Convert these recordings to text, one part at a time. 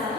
7।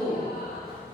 2।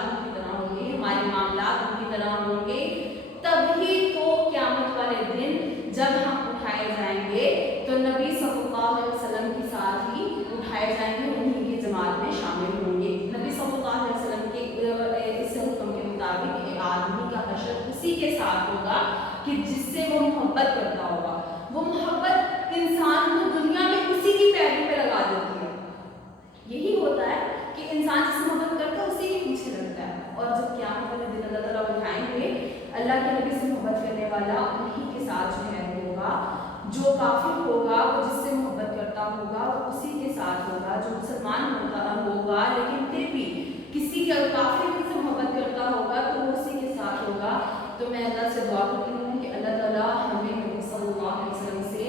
حالات ان کی طرح ہوں گی، ہمارے معاملات ان کی طرح ہوں گے، تبھی تو قیامت والے دن جب ہم اٹھائے جائیں گے تو نبی صلی اللہ علیہ وسلم کے ساتھ ہی اٹھائے جائیں گے، انہیں کی جماعت میں شامل ہوں گے۔ نبی صلی اللہ علیہ وسلم کے اس حکم کے مطابق ایک آدمی کا حشر اسی کے ساتھ ہوگا کہ جس سے وہ محبت کرتا ہوگا۔ وہ محبت انسان کو دنیا میں اسی کی پیروی پہ لگا دیتی ہے۔ یہی ہوتا ہے کہ انسان جس سے محبت کرتا ہے اسی کے پیچھے لگتا ہے، اور جب قیامت والے دن اللہ تعالیٰ اٹھائیں گے، اللہ کے نبی سے محبت کرنے والا انہی کے ساتھ جو ہے ہوگا، جو کافر ہوگا وہ جس سے محبت کرتا ہوگا وہ اسی کے ساتھ ہوگا، جو مسلمان ہوگا لیکن پھر بھی کسی کے کافر سے محبت کرتا ہوگا تو وہ اسی کے ساتھ ہوگا۔ تو میں اللہ سے دعا کرتی ہوں کہ اللہ تعالیٰ ہمیں نبی صلی اللہ علیہ وسلم سے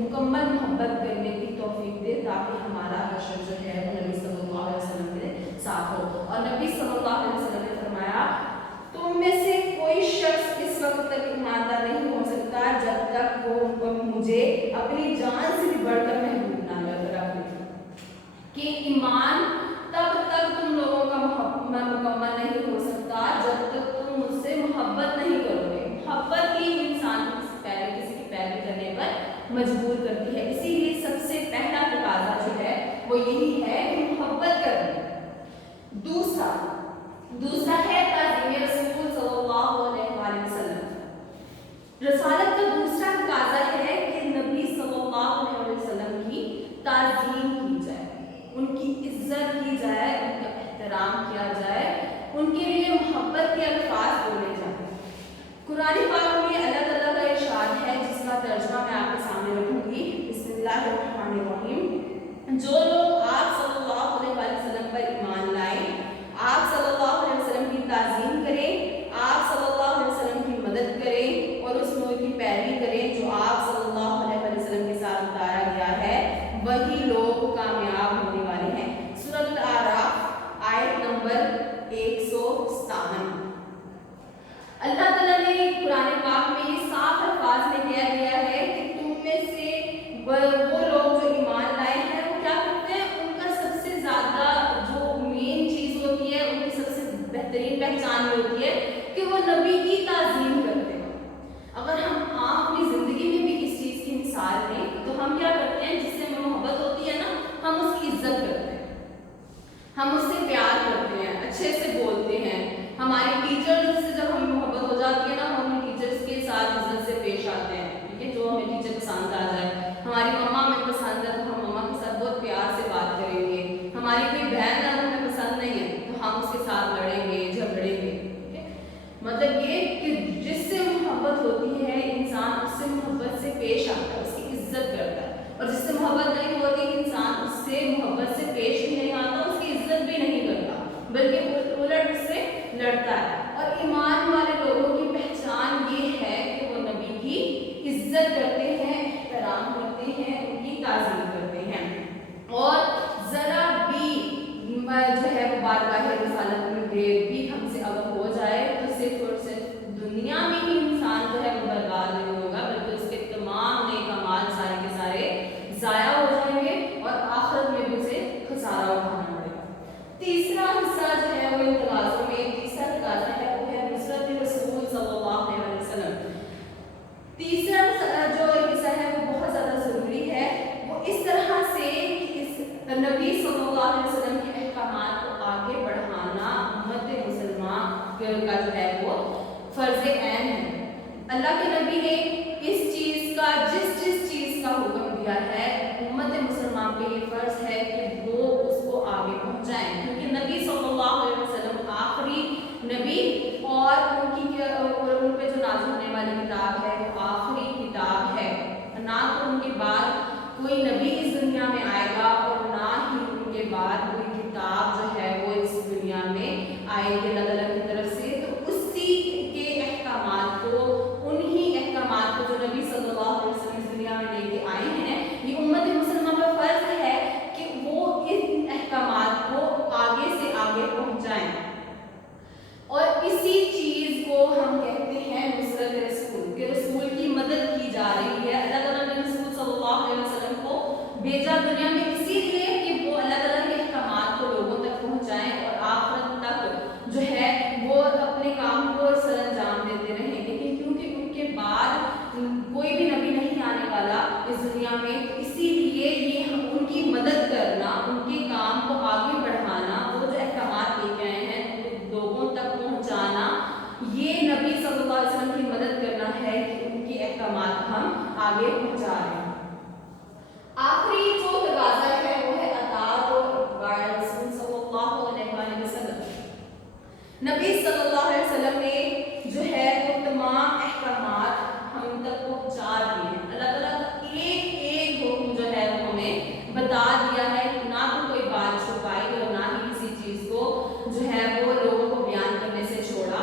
مکمل محبت کرنے کی توفیق دے، تاکہ ہمارا حشر جو ہے وہ نبی صلی اللہ علیہ وسلم کے ساتھ ہو۔ اور نبی صلی اللہ علیہ وسلم نے فرمایا، تم میں سے کوئی شخص اس وقت تک ایماندار نہیں ہو سکتا جب تک وہ مجھے اپنی جان سے بھی بڑھ کر محبوب نہ رکھے، کہ ایمان تب تک تم لوگوں کا مکمل نہیں ہو سکتا جب تک تم مجھ سے محبت نہیں کرو گے۔ محبت ہی انسان کو کسی کی پیروی کرنے پر مجبور کرتی ہے، اسی لیے سب سے پہلا تقاضا جو ہے وہ یہی ہے کہ محبت کرنا۔ دوسرا ہے تعظیم رسول صلی اللہ علیہ وآلہ وسلم۔ رسالت کا دوسرا تقاضا ہے کہ نبی صلی اللہ علیہ وسلم کی تعظیم کی جائے، ان کی عزت کی جائے، ان کا احترام کیا جائے، ان کے لیے محبت کے الفاظ بولے جائیں۔ قرآن پاک میں اللہ تعالیٰ کا ارشاد ہے جس کا ترجمہ میں آپ کے سامنے رکھوں گی۔ بسم اللہ الرحمن الرحیم۔ جو لوگ آپ صلی اللہ علیہ وسلم پر ایمان لائیں، آپ صلی اللہ علیہ وسلم کی تعظیم کریں، آپ صلی اللہ علیہ وسلم کی مدد کریں اور اس نور کی پیروی کریں جو آپ صلی اللہ علیہ وسلم کے ساتھ اتارا گیا ہے، وہی لوگ کامیاب ہونے والے ہیں۔ سورۃ الاعراف آیت نمبر 157۔ اللہ تعالیٰ نے قرآن پاک میں یہ صاف الفاظ میں کہہ دیا ہے کہ تم میں سے وہ لوگ جو ایمان لائے ہیں وہ کیا کرتے ہیں، ان کا سب سے زیادہ جو مین چیز ہوتی ہے، ان کی سب سے بہترین پہچان یہ ہوتی ہے کہ وہ نبی کی تعظیم کرتے ہیں۔ اگر ہم اپنی زندگی میں بھی اس چیز کی مثال لیں تو ہم کیا کرتے ہیں، جس سے ہمیں محبت ہوتی ہے نا، ہم اس کی عزت کرتے ہیں، ہم اس سے پیار کرتے ہیں، اچھے سے بولتے ہیں۔ ہمارے ٹیچرز سے جب ہمیں محبت ہو جاتی ہے نا، ہم اپنے ٹیچرز کے ساتھ عزت سے پیش آتے ہیں، ٹھیک ہے، جو ہمیں ٹیچر پسند آ جائے۔ ہماری مما ہمیں پسند ہے تو ہم مما کے ساتھ بہت پیار سے بات کریں گے۔ ہماری کوئی بہن اگر ہمیں پسند نہیں ہے تو ہم اس کے ساتھ لڑیں گے، جھگڑیں گے، ٹھیک ہے۔ مطلب یہ کہ جس سے محبت ہوتی ہے انسان اس سے محبت سے پیش آتا ہے، اس کی عزت کرتا ہے، اور جس سے محبت نہیں ہوتی انسان اس سے محبت سے پیش بھی نہیں آتا، اس کی عزت بھی نہیں کرتا، بلکہ الٹ اس سے لڑتا ہے۔ اور ایمان والے لوگوں کی پہچان یہ ہے کہ وہ نبی کی عزت کرتے ہیں، احترام کرتے ہیں، ان کی تعظیم کرتے ہیں، اور ذرا بھی جو ہے وہ بارگاہ رسالت میں بھی ہم سے اگر ہو جائے تو صرف اور صرف دنیا میں ہی انسان جو ہے وہ برباد نہیں ہوگا، بلکہ اس کے تمام نیک اعمال سارے کے سارے ضائع ہو جائیں گے اور آخرت میں بھی اسے خسارہ اٹھانا پڑے گا۔ تیسرا حصہ جو ہے وہ ان تقاضوں میں، تیسرا تقاضا ہے وہ ہے نصرت رسول صلی اللہ علیہ وسلم۔ تیسرا جو حصہ ہے وہ بہت زیادہ ضروری ہے، وہ اس طرح سے کہ اس نبی صلی اللہ علیہ وسلم کے احکامات کو آگے بڑھانا امت مسلمہ کا جو ہے وہ فرض عین ہے۔ اللہ کے نبی نے اس چیز کا جس چیز کا حکم دیا ہے، امت مسلمہ پہ یہ فرض ہے کہ وہ اس کو آگے پہنچائیں، کیونکہ نبی صلی اللہ علیہ وسلم آخری نبی اور ان پہ جو نازل ہونے والی کتاب ہے وہ آخری کتاب ہے، نہ تو ان کے بعد کوئی نبی اس دنیا میں آئے گا اور نہ ہی ان کے بعد کوئی کتاب جو ہے وہ اس دنیا میں آئے گی اللہ تعالیٰ کی طرف سے۔ تو اسی کے احکامات کو، انہی احکامات کو جو نبی صلی اللہ علیہ وسلم اس دنیا میں لے کے آئے ہیں، یہ امت مسلمہ پر فرض ہے کہ وہ ان احکامات کو آگے سے آگے پہنچائیں، اور اسی چیز کو ہم کہتے ہیں نصرت رسول، کہ رسول کی مدد کی جا رہی ہے۔ اللہ تعالیٰ نے رسول صلی اللہ علیہ وسلم کو بھیجا دنیا میں اسی لیے کہ وہ اللہ تعالیٰ کے احکامات کو لوگوں تک پہنچائیں اور آخرت تک جو ہے اس دنیا میں، اسی لیے یہ ان کی مدد کرنا، ان کے کام کو آگے بڑھانا، وہ جو احکامات لے کے آئے ہیں لوگوں تک پہنچانا، یہ نبی صلی اللہ علیہ وسلم کی مدد کرنا ہے کہ ان کے احکامات ہم آگے پہنچا رہے ہیں۔ آخری جو تقاضا ہے وہ ہے اطاعت و اتباع رسول صلی اللہ علیہ وسلم۔ نبی صلی اللہ علیہ وسلم نے جو ہے وہ تمام احکامات ہم تک پہنچا دیے ہیں۔ اللہ تعالیٰ کا ایک ایک حکم جو ہے وہ ہمیں بتا دیا ہے، نہ تو کوئی بات چھپائی اور نہ ہی کسی چیز کو جو ہے وہ لوگوں کو بیان کرنے سے چھوڑا،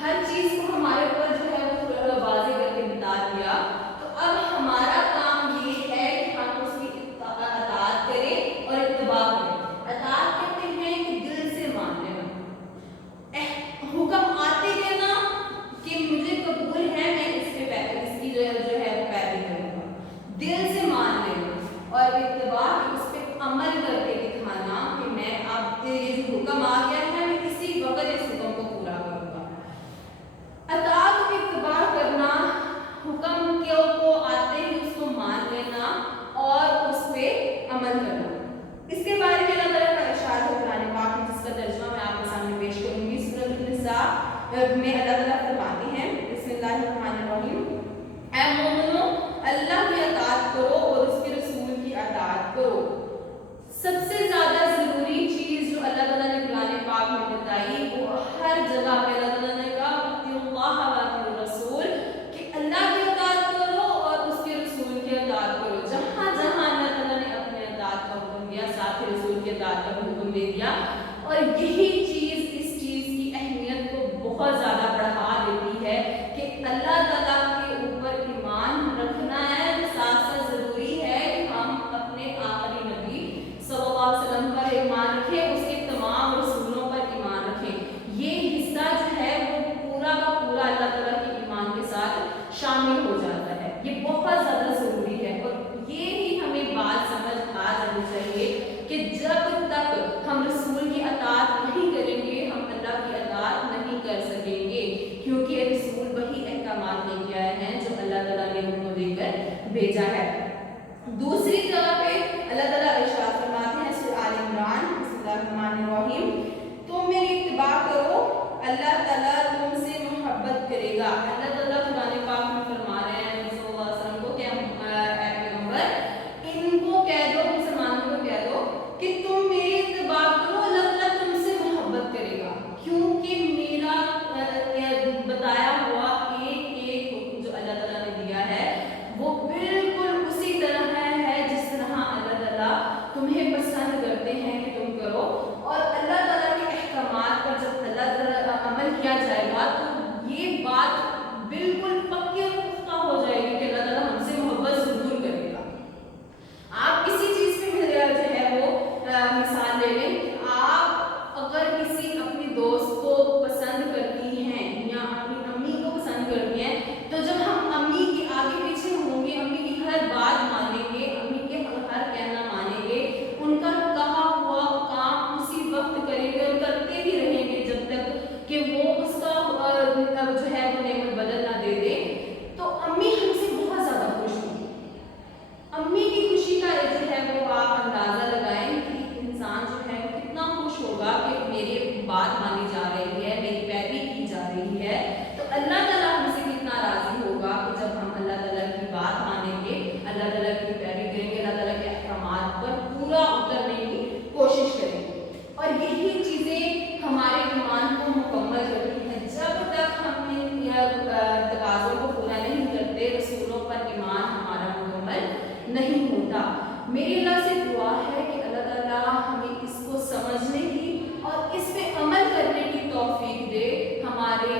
ہر چیز کو ہمارے اوپر جو ہے وہ واضح کر کے بتا دیا۔ تو اب ہمارا کام یہ ہے کہ ہم اس کی اطاعت کریں اور اتباع کریں۔ اطاعت کہتے ہیں کہ دل سے مان لینا، حکم آتے گئے نا کہ مجھے قبول ہے، میں اس کی جو ہے وہ پیروی کروں گا، دل سے مان لینا، اور اتباع اس پہ عمل کر کے دکھانا کہ میں اب یہ جو حکم آ گیا ہے میں اسی وقت اس حکم کو پورا کروں گا۔ اطاعت و اتباع کرنا، حکم کو آتے ہی اس کو مان لینا اور اس پہ عمل کرنا۔ اس کے بارے میں اللہ تعالیٰ کا ارشاد ہے قرآن پاک میں، جس کا ترجمہ میں آپ کے سامنے پیش کروں گی۔ سورۃ النساء میں اللہ تعالیٰ فرماتے ہیں، بسم اللہ الرحمن الرحیم، اے مومنو اللہ کی اطاعت کرو اور اس کے رسول کی اطاعت کرو۔ سب سے زیادہ ضروری چیز جو اللہ تعالیٰ نے قرآن پاک میں بتائی وہ ہر جگہ پہ اللہ تعالیٰ نے کہا اطیعوا اللہ واطیعوا الرسول، کہ اللہ کی اطاعت کرو اور اس کے رسول کی اطاعت کرو۔ جہاں جہاں اللہ تعالیٰ نے اپنے اطاعت کا حکم دیا، ساتھ ہی رسول کی اطاعت کا حکم دے دیا، اور یہی چیز اس چیز کی اہمیت کو بہت زیادہ بڑھا دیتی ہے کہ اللہ تعالیٰ کے اوپر ایمان رکھنا ہے، ساتھ ساتھ ضروری ہے کہ ہم اپنے آخری نبی صلی اللہ علیہ وسلم پر ایمان رکھیں، اس کے تمام رسولوں پر ایمان رکھیں۔ یہ حصہ جو ہے وہ پورا کا پورا اللہ تعالیٰ کے ایمان کے ساتھ شامل ہو جاتا ہے، یہ بہت زیادہ ضروری ہے۔ اور یہ ہی ہمیں بات سمجھ آ جانی چاہیے کہ جب تک ہم رسول کی اطاعت نہیں کریں گے ہم اللہ کی اطاعت نہیں کر سکیں گے، کیونکہ رسول وہی احکامات لے کے آئے ہیں جو اللہ تعالیٰ نے ان کو دے کر بھیجا ہے۔ دوسری جگہ پہ اللہ تعالیٰ ارشاد فرماتے ہیں سورہ آل عمران، بسم اللہ الرحمن الرحیم، تم میری اتباع کرو اللہ تعالیٰ تم سے محبت کرے گا۔ اللہ تعالیٰ قرآن پاک میں فرما رہے ہیں نبی صلی اللہ علیہ وسلم کو کہ اے پیغمبر ان کو کہہ دو، مسلمانوں کو کہہ دو کہ تم میری اتباع کرو، اللہ تعالیٰ تم سے محبت کرے گا، کیونکہ میرا بتایا ہوا ایک ایک حکم جو اللہ تعالیٰ نے دیا ہے وہ بالکل اسی طرح ہے جس طرح اللہ تعالیٰ تمہیں پسند کرتے ہیں کہ تم کرو۔ اور اللہ تعالیٰ کے احکامات پر جب اللہ تعالیٰ عمل کیا جائے گا تو یہ بات بالکل پکی اور پختہ ہو جائے گی کہ اللہ تعالیٰ ہم سے محبت ضرور کرے گا۔ آپ کسی چیز پہ جو ہے وہ مثال لے لیں، آپ اگر کسی اپنی دوست کو پسند کرتی ہیں یا اپنی امی کو پسند کرتی ہیں تو جب ہم امی کے آگے پیچھے ہوں گے، امی کی ہر بات مانیں گے، امی کے ہر کہنا مانیں گے، ان کا کہا ہوا کام اسی وقت کریں گے اور کرتے بھی رہیں گے جب تک کہ وہ اس کا جو ہے وہ نعمت بدل نہ دے دے، تو امی ہم سے بہت زیادہ خوش ہوں گی۔ امی کی خوشی کا جو ہے وہ آپ اندازہ لگائیں کہ انسان جو ہے وہ کتنا خوش ہوگا کہ میری بات مانی جا رہی ہے، میری پیروی کی جا رہی ہے، تو اللہ تعالیٰ ہم سے کتنا راضی ہوگا کہ جب ہم اللہ تعالیٰ کی بات مانیں گے، اللہ تعالیٰ کی پیروی کریں گے، اللہ تعالیٰ کے احکامات پر پورا اترنے کی کوشش کریں گے۔ اور یہی چیزیں ہمارے ایمان کو مکمل کرتی ہیں۔ جب تک ہم ان تقاضوں کو پورا نہیں کرتے رسولوں پر ایمان ہمارا مکمل نہیں ہوتا۔ میری اللہ سے دعا ہے کہ اللہ تعالیٰ ہمیں اس کو سمجھنے کی اور اس پہ عمل کرنے کی توفیق دے، ہمارے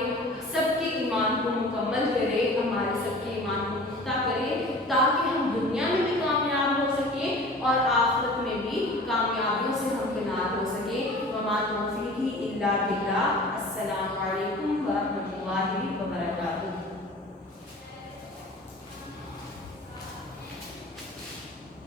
سب کے ایمان کو مکمل کرے، ہمارے سب کے ایمان کو پختہ کرے، تاکہ ہم دنیا میں بھی کامیاب ہو سکیں اور آخرت میں بھی کامیابیوں سے ہمکنار ہو سکیں۔ وما توفیقی الا باللہ۔